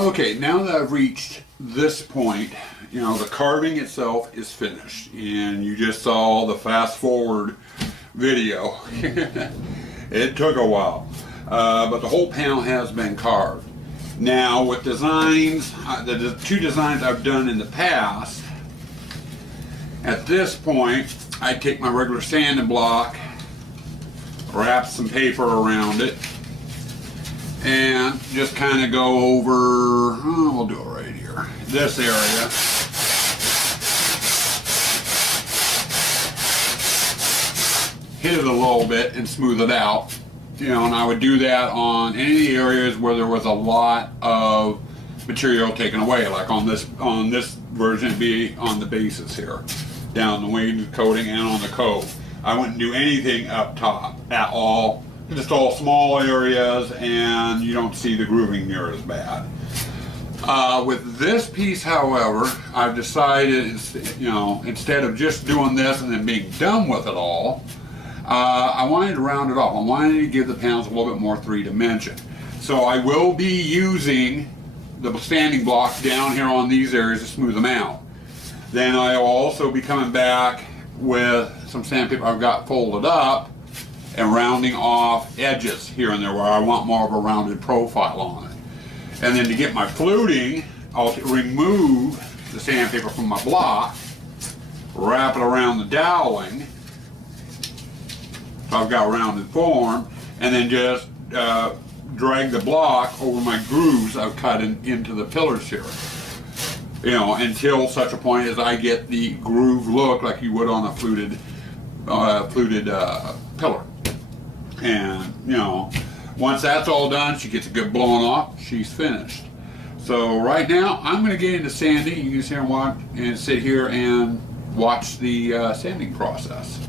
Okay, now that I've reached this point, you know, the carving itself is finished, and you just saw the fast forward video. It took a while, but the whole panel has been carved. Now with designs, the two designs I've done in the past, at this point I take my regular sanding block, wrap some paper around it, and just kind of go over, we'll do it right here, this area. Hit it a little bit and smooth it out. You know, and I would do that on any areas where there was a lot of material taken away, like on this version, it'd be on the bases here, down the wing coating and on the cove. I wouldn't do anything up top at all, just all small areas, and you don't see the grooving near as bad. With this piece, however, I've decided, you know, instead of just doing this and then being done with it all, I wanted to round it off. I wanted to give the panels a little bit more three-dimension. So I will be using the sanding block down here on these areas to smooth them out. Then I'll also be coming back with some sandpaper I've got folded up and rounding off edges here and there where I want more of a rounded profile on it. And then to get my fluting, I'll remove the sandpaper from my block, wrap it around the doweling, so I've got rounded form, and then just drag the block over my grooves I've cut into the pillars here. You know, until such a point as I get the groove look like you would on a fluted pillar. And, you know, once that's all done, she gets a good blowing off, she's finished. So right now, I'm going to get into sanding. You can sit here and watch, and sit here and watch the sanding process.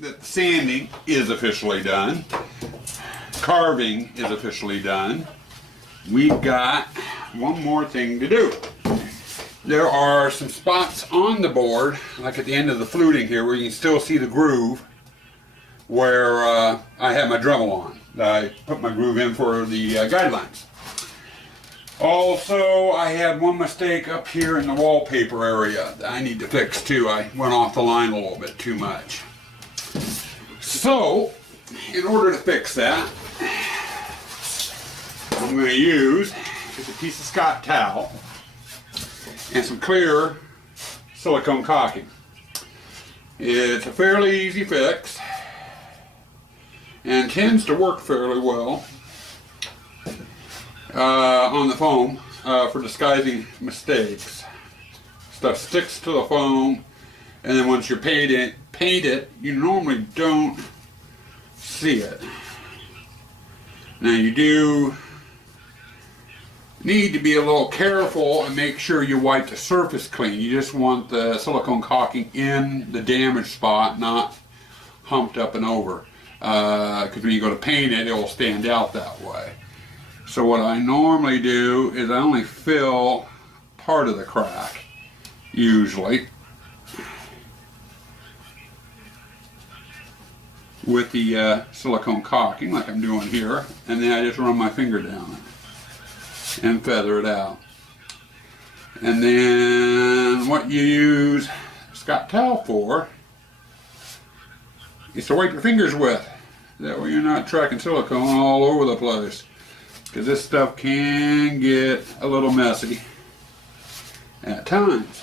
that the sanding is officially done, carving is officially done, we've got one more thing to do. There are some spots on the board, like at the end of the fluting here, where you can still see the groove where I have my Dremel on. I put my groove in for the guidelines. Also, I had one mistake up here in the wallpaper area that I need to fix too. I went off the line a little bit too much. So, in order to fix that, I'm going to use just a piece of Scott towel and some clear silicone caulking. It's a fairly easy fix and tends to work fairly well on the foam for disguising mistakes. Stuff sticks to the foam, and then once you paint it, you normally don't see it. Now you do need to be a little careful and make sure you wipe the surface clean. You just want the silicone caulking in the damaged spot, not humped up and over. Because when you go to paint it, it will stand out that way. So what I normally do is I only fill part of the crack, usually, with the silicone caulking, like I'm doing here, and then I just run my finger down it and feather it out. And then what you use Scott towel for is to wipe your fingers with. That way you're not tracking silicone all over the place, because this stuff can get a little messy at times.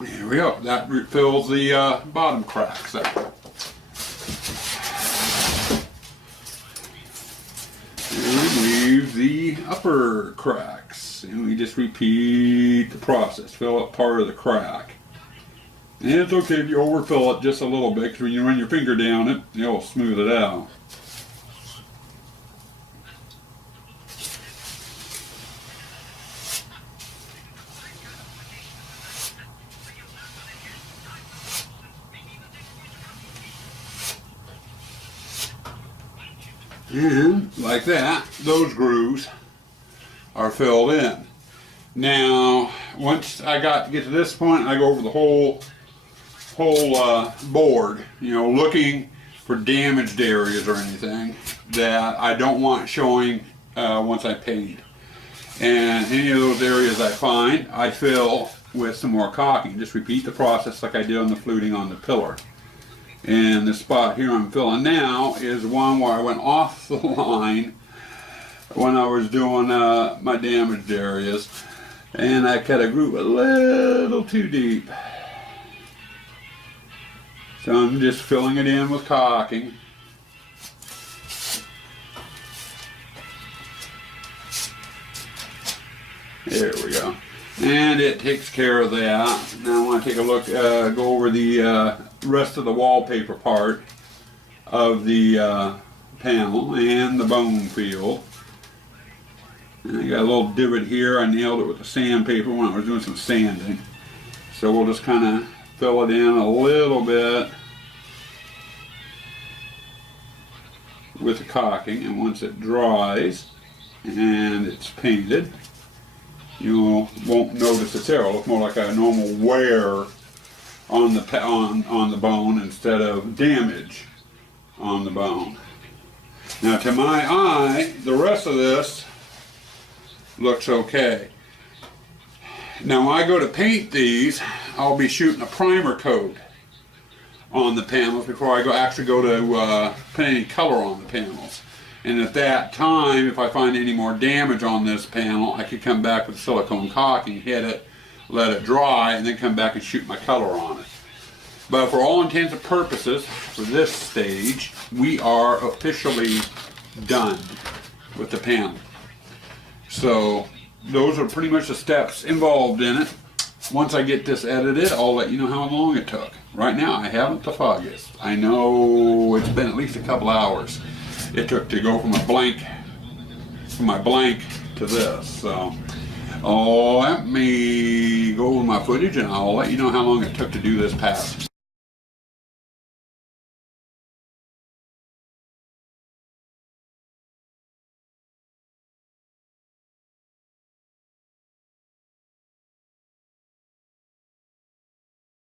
There we go. That fills the bottom cracks there. And leave the upper cracks. And we just repeat the process. Fill up part of the crack. And it's okay if you overfill it just a little bit, because when you run your finger down it, it'll smooth it out. And like that, those grooves are filled in. Now, once I get to this point, I go over the whole board, you know, looking for damaged areas or anything that I don't want showing once I paint. And any of those areas I find, I fill with some more caulking. Just repeat the process like I did on the fluting on the pillar. And the spot here I'm filling now is one where I went off the line when I was doing my damaged areas, and I cut a groove a little too deep. So I'm just filling it in with caulking. There we go. And it takes care of that. Now I want to take a look, go over the rest of the wallpaper part of the panel and the bone field. And I got a little divot here. I nailed it with the sandpaper when I was doing some sanding. So we'll just kind of fill it in a little bit with the caulking, and once it dries and it's painted, you won't notice it's there. It'll look more like a normal wear on the bone instead of damage on the bone. Now, to my eye, the rest of this looks okay. Now, when I go to paint these, I'll be shooting a primer coat on the panels before I actually go to put any color on the panels. And at that time, if I find any more damage on this panel, I could come back with silicone caulking, hit it, let it dry, and then come back and shoot my color on it. But for all intents and purposes, for this stage, we are officially done with the panel. So those are pretty much the steps involved in it. Once I get this edited, I'll let you know how long it took. Right now, I haven't the foggiest. I know it's been at least a couple hours it took to go from my blank to this. So Oh, let me go over my footage and I'll let you know how long it took to do this pass.